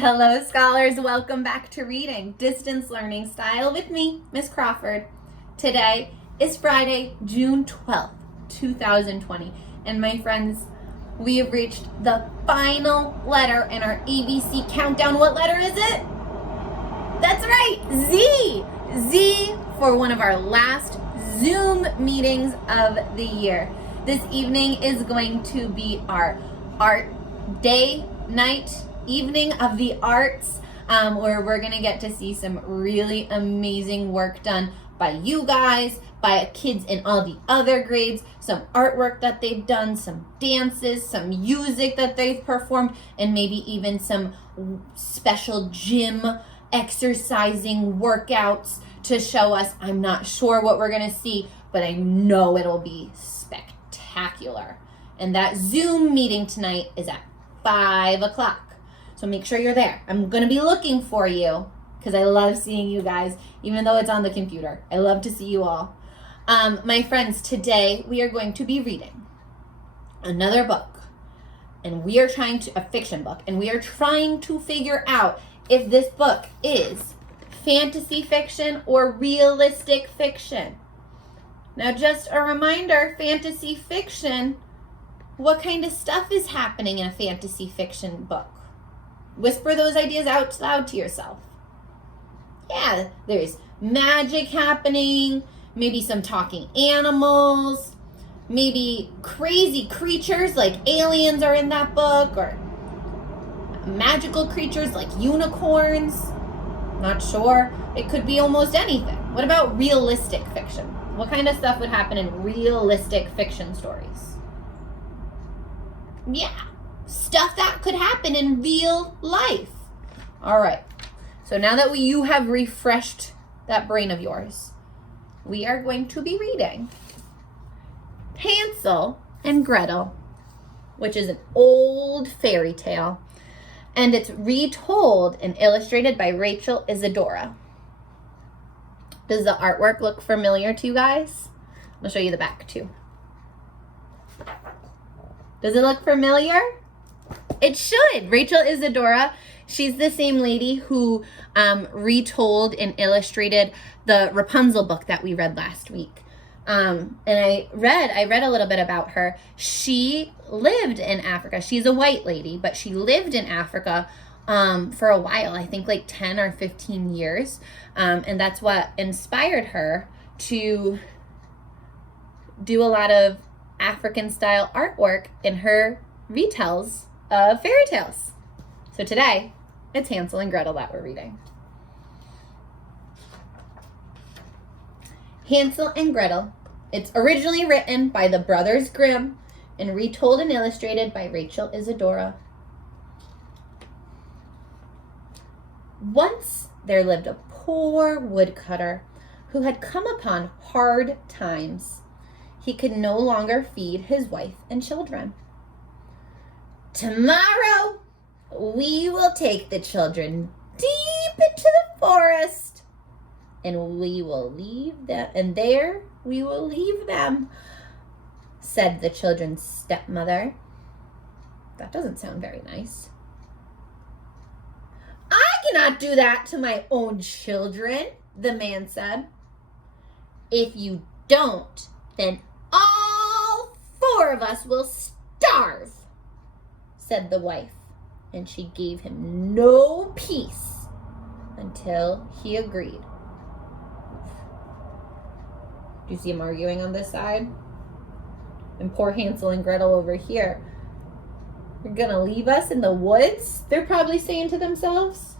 Hello, scholars. Welcome back to Reading Distance Learning Style with me, Miss Crawford. Today is Friday, June 12th, 2020. And my friends, we have reached the final letter in our ABC countdown. What letter is it? That's right, Z. Z for one of our last Zoom meetings of the year. This evening is going to be our art day, night, evening of the arts, where we're gonna get to see some really amazing work done by you guys, by kids in all the other grades, some artwork that they've done, some dances, some music that they've performed, and maybe even some special gym exercising workouts to show us. I'm not sure what we're gonna see, but I know it'll be spectacular. And that Zoom meeting tonight is at 5 o'clock. So make sure you're there. I'm gonna be looking for you because I love seeing you guys, even though it's on the computer. I love to see you all. My friends, today we are going to be reading another book, and we are trying to, a fiction book, and we are trying to figure out if this book is fantasy fiction or realistic fiction. Now, just a reminder, fantasy fiction, what kind of stuff is happening in a fantasy fiction book? Whisper those ideas out loud to yourself. Yeah, there's magic happening, maybe some talking animals, maybe crazy creatures like aliens are in that book, or magical creatures like unicorns. Not sure. It could be almost anything. What about realistic fiction? What kind of stuff would happen in realistic fiction stories? Yeah, stuff that could happen in real life. All right, so now that you have refreshed that brain of yours, we are going to be reading Hansel and Gretel, which is an old fairy tale, and it's retold and illustrated by Rachel Isadora. Does the artwork look familiar to you guys? I'll show you the back too. Does it look familiar? It should. Rachel Isadora, she's the same lady who retold and illustrated the Rapunzel book that we read last week. And I read a little bit about her. She lived in Africa. She's a white lady, but she lived in Africa for a while, I think like 10 or 15 years. And that's what inspired her to do a lot of African style artwork in her retells of fairy tales. So today, it's Hansel and Gretel that we're reading. Hansel and Gretel. It's originally written by the Brothers Grimm and retold and illustrated by Rachel Isadora. Once there lived a poor woodcutter who had come upon hard times. He could no longer feed his wife and children. Tomorrow, we will take the children deep into the forest, and we will leave them, and there we will leave them, said the children's stepmother. That doesn't sound very nice. I cannot do that to my own children, the man said. If you don't, then all 4 of us will starve, said the wife, and she gave him no peace until he agreed. Do you see him arguing on this side? And poor Hansel and Gretel over here. You're gonna leave us in the woods? They're probably saying to themselves.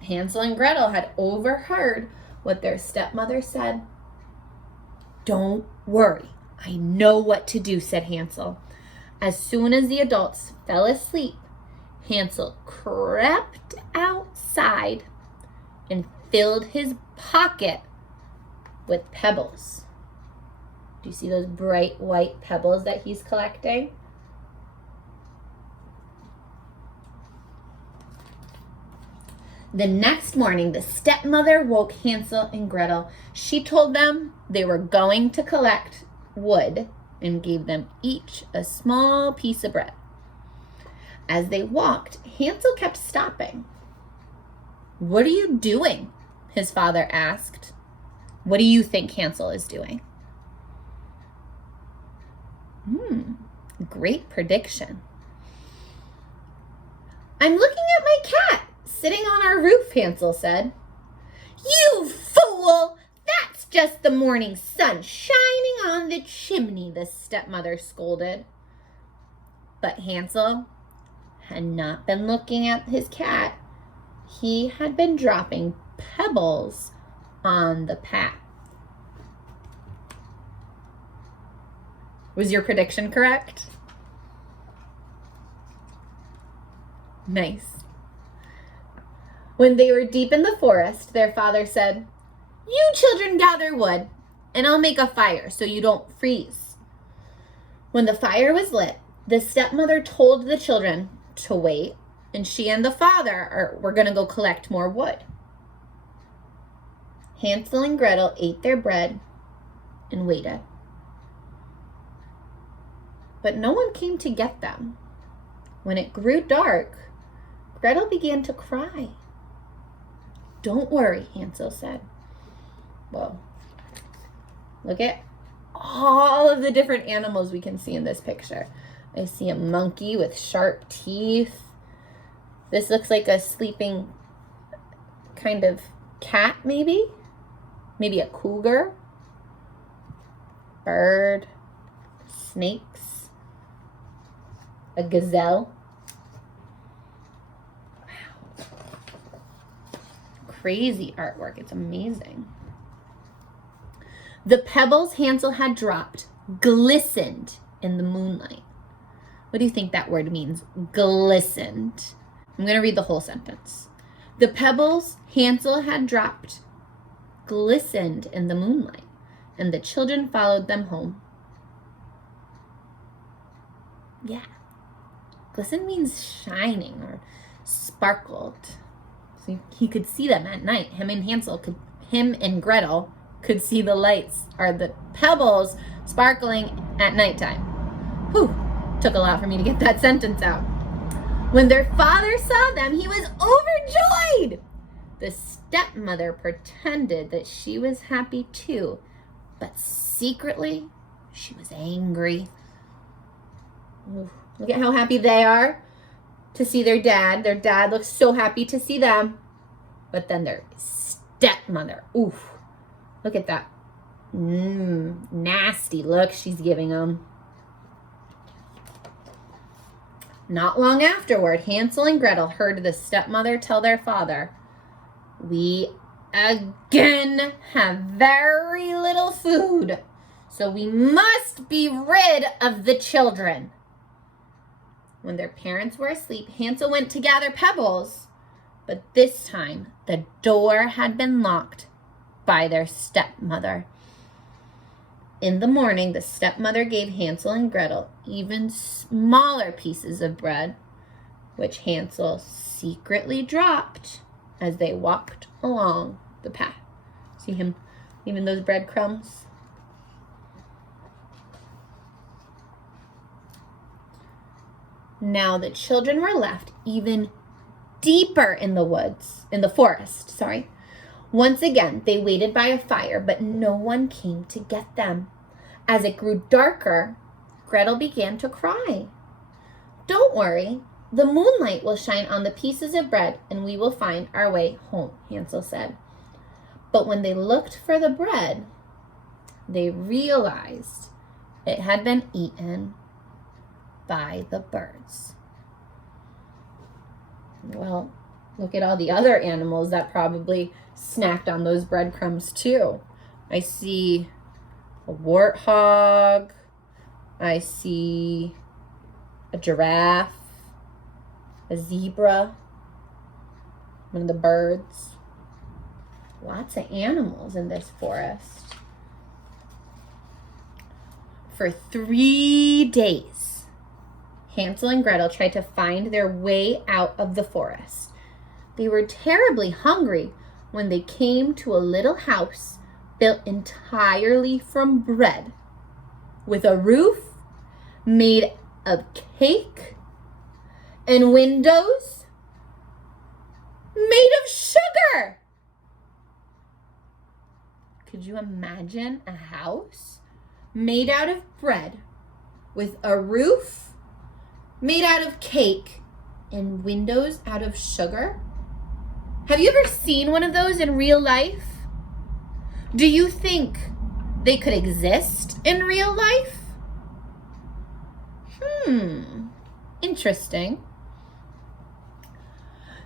Hansel and Gretel had overheard what their stepmother said. Don't worry, I know what to do, said Hansel. As soon as the adults fell asleep, Hansel crept outside and filled his pocket with pebbles. Do you see those bright white pebbles that he's collecting? The next morning, the stepmother woke Hansel and Gretel. She told them they were going to collect wood and gave them each a small piece of bread. As they walked, Hansel kept stopping. "What are you doing?" his father asked. What do you think Hansel is doing? Great prediction. "I'm looking at my cat sitting on our roof," Hansel said. "You fool! That's just the morning sun shining on the chimney," the stepmother scolded. But Hansel had not been looking at his cat. He had been dropping pebbles on the path. Was your prediction correct? Nice. When they were deep in the forest, their father said, "You children gather wood, and I'll make a fire so you don't freeze." When the fire was lit, the stepmother told the children to wait, and she and the father were going to go collect more wood. Hansel and Gretel ate their bread and waited. But no one came to get them. When it grew dark, Gretel began to cry. "Don't worry," Hansel said. Well, look at all of the different animals we can see in this picture. I see a monkey with sharp teeth. This looks like a sleeping kind of cat, maybe. Maybe a cougar. Bird. Snakes. A gazelle. Wow. Crazy artwork. It's amazing. The pebbles Hansel had dropped glistened in the moonlight. What do you think that word means? Glistened. I'm going to read the whole sentence. The pebbles Hansel had dropped glistened in the moonlight, and the children followed them home. Yeah. Glisten means shining or sparkled. So he could see them at night. Him and Gretel could see the lights or the pebbles sparkling at nighttime. Whew, took a lot for me to get that sentence out. When their father saw them, he was overjoyed. The stepmother pretended that she was happy too, but secretly she was angry. Ooh, look at how happy they are to see their dad. Their dad looks so happy to see them. But then their stepmother, oof, look at that nasty look she's giving them. Not long afterward, Hansel and Gretel heard the stepmother tell their father, "We again have very little food, so we must be rid of the children." When their parents were asleep, Hansel went to gather pebbles, but this time the door had been locked by their stepmother. In the morning, the stepmother gave Hansel and Gretel even smaller pieces of bread, which Hansel secretly dropped as they walked along the path. See him leaving those breadcrumbs? Now the children were left even deeper in the forest. Once again, they waited by a fire, but no one came to get them. As it grew darker, Gretel began to cry. "Don't worry, the moonlight will shine on the pieces of bread and we will find our way home," Hansel said. But when they looked for the bread, they realized it had been eaten by the birds. Well, look at all the other animals that probably snacked on those breadcrumbs too. I see a warthog. I see a giraffe, a zebra, one of the birds. Lots of animals in this forest. For 3 days, Hansel and Gretel tried to find their way out of the forest. They were terribly hungry when they came to a little house built entirely from bread, with a roof made of cake and windows made of sugar. Could you imagine a house made out of bread with a roof made out of cake and windows out of sugar? Have you ever seen one of those in real life? Do you think they could exist in real life? Interesting.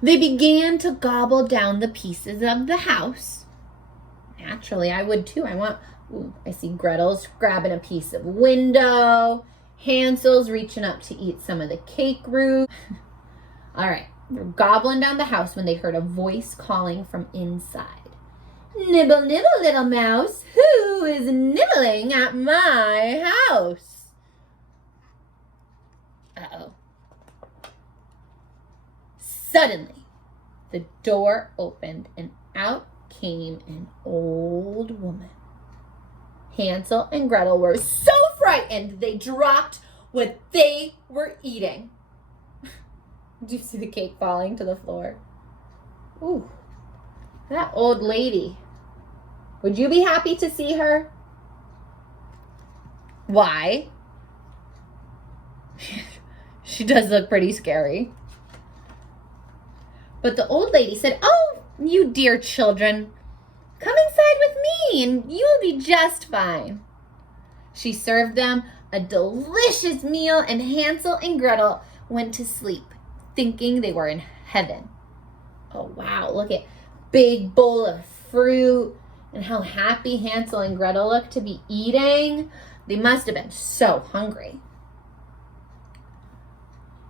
They began to gobble down the pieces of the house. Naturally, I would too. I see Gretel's grabbing a piece of window. Hansel's reaching up to eat some of the cake roof. All right, they're gobbling down the house when they heard a voice calling from inside. Nibble, nibble, little mouse. Who is nibbling at my house? Uh-oh. Suddenly, the door opened and out came an old woman. Hansel and Gretel were so frightened they dropped what they were eating. Did you see the cake falling to the floor? Ooh, that old lady. Would you be happy to see her? Why? She does look pretty scary. But the old lady said, "Oh, you dear children, come inside with me and you will be just fine." She served them a delicious meal and Hansel and Gretel went to sleep, thinking they were in heaven. Oh, wow, look at big bowl of fruit and how happy Hansel and Gretel looked to be eating. They must have been so hungry.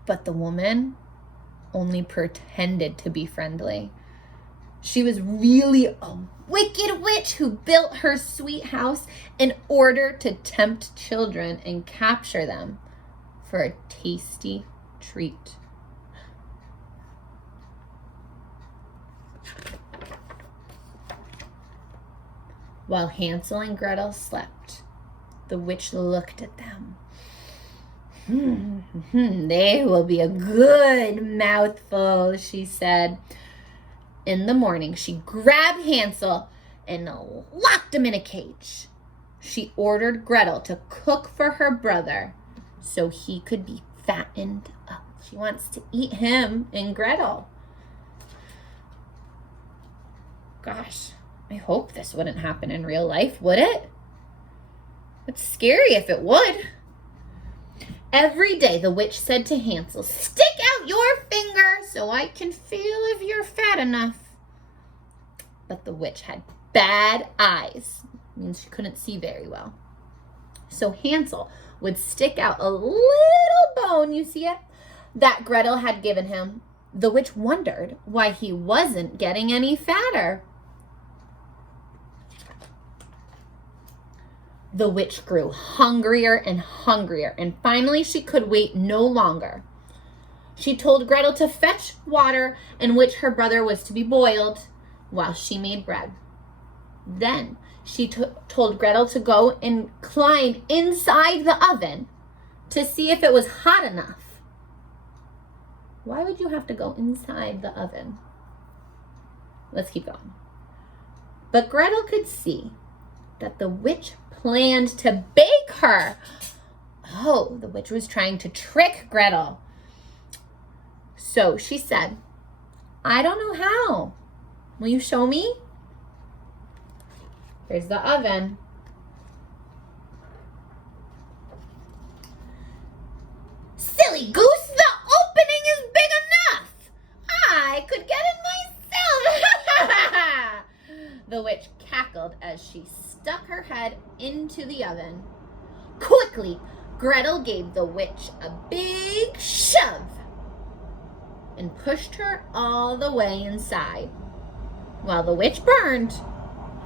But the woman only pretended to be friendly. She was really a wicked witch who built her sweet house in order to tempt children and capture them for a tasty treat. While Hansel and Gretel slept, the witch looked at them. They will be a good mouthful, she said. In the morning, she grabbed Hansel and locked him in a cage. She ordered Gretel to cook for her brother so he could be fattened up. She wants to eat him and Gretel. Gosh, I hope this wouldn't happen in real life, would it? It's scary if it would. Every day, the witch said to Hansel, "Stick out your finger so I can feel if you're fat enough." But the witch had bad eyes. It means she couldn't see very well. So Hansel would stick out a little bone, you see it, that Gretel had given him. The witch wondered why he wasn't getting any fatter. The witch grew hungrier and hungrier, and finally she could wait no longer. She told Gretel to fetch water in which her brother was to be boiled while she made bread. Then she told Gretel to go and climb inside the oven to see if it was hot enough. Why would you have to go inside the oven? Let's keep going. But Gretel could see that the witch planned to bake her. Oh, the witch was trying to trick Gretel. So she said, "I don't know how. Will you show me?" Here's the oven. "Silly goose, the opening is big enough. I could get it myself." The witch cackled as she stuck her head into the oven. Quickly, Gretel gave the witch a big shove and pushed her all the way inside. While the witch burned,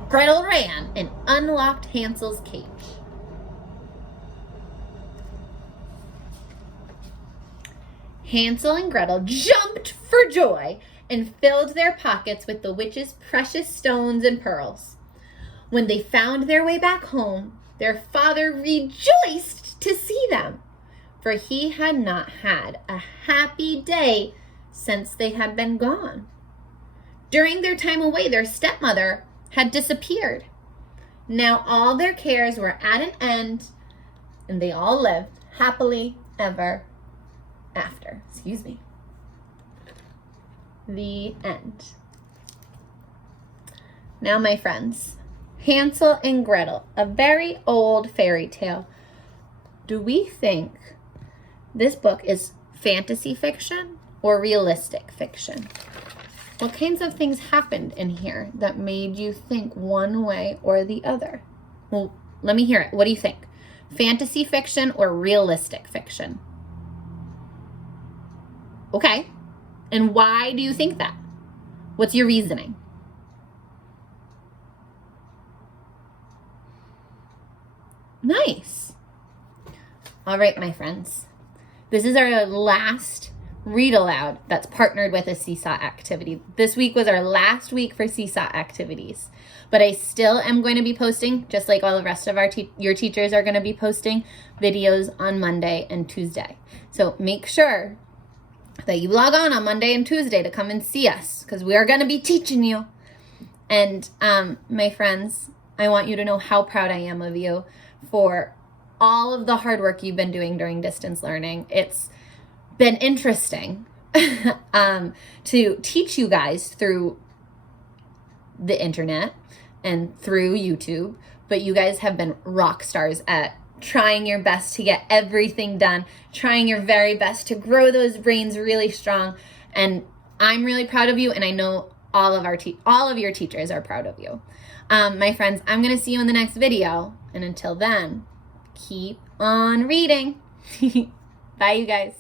Gretel ran and unlocked Hansel's cage. Hansel and Gretel jumped for joy and filled their pockets with the witch's precious stones and pearls. When they found their way back home, their father rejoiced to see them. for he had not had a happy day since they had been gone. During their time away, their stepmother had disappeared. Now all their cares were at an end, and they all lived happily ever after. Excuse me. The end. Now, my friends, Hansel and Gretel, a very old fairy tale. Do we think this book is fantasy fiction or realistic fiction? What kinds of things happened in here that made you think one way or the other? Well, let me hear it. What do you think? Fantasy fiction or realistic fiction? Okay. And why do you think that? What's your reasoning? Nice. All right, my friends. This is our last read aloud that's partnered with a Seesaw activity. This week was our last week for Seesaw activities, but I still am going to be posting, just like all the rest of your teachers are going to be posting videos on Monday and Tuesday. So make sure that you log on Monday and Tuesday to come and see us, because we are going to be teaching you. And my friends, I want you to know how proud I am of you for all of the hard work you've been doing during distance learning. It's been interesting to teach you guys through the internet and through YouTube, but you guys have been rock stars at trying your best to get everything done, trying your very best to grow those brains really strong. And I'm really proud of you, and I know all of your teachers are proud of you. My friends, I'm going to see you in the next video, and until then, keep on reading. Bye, you guys.